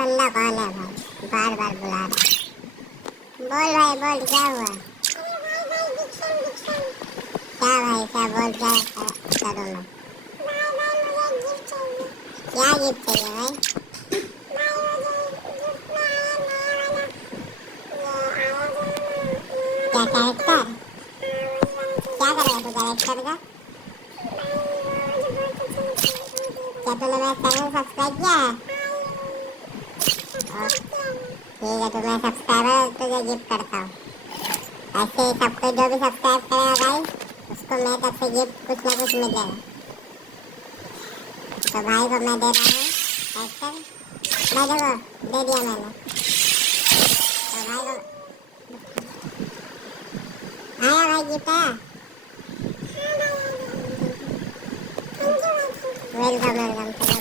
बंदा कौन है भाई, बार बार बुला रहा है। बोल भाई बोल, क्या हुआ? क्या भाई, क्या बोल, क्या करूँ मैं? क्या गिफ्ट चाहिए भाई? क्या कैरेक्टर? क्या करेगा तू कैरेक्टर का? क्या तूने मेरा चैनल सब्सक्राइब किया है? ठीक है, तो मैं सब्सक्राइबर तुझे गिफ्ट करता हूँ। ऐसे ही सबको जो भी सब्सक्राइब करेगा गाइस, उसको मेरे तरफ से गिफ्ट कुछ ना कुछ मिलेगा। तो भाई को मैं दे रहा हूँ कैरेक्टर। मैं देखो दे दिया मैंने। तो भाई को आया भाई, गिफ्ट आया। Welcome welcome.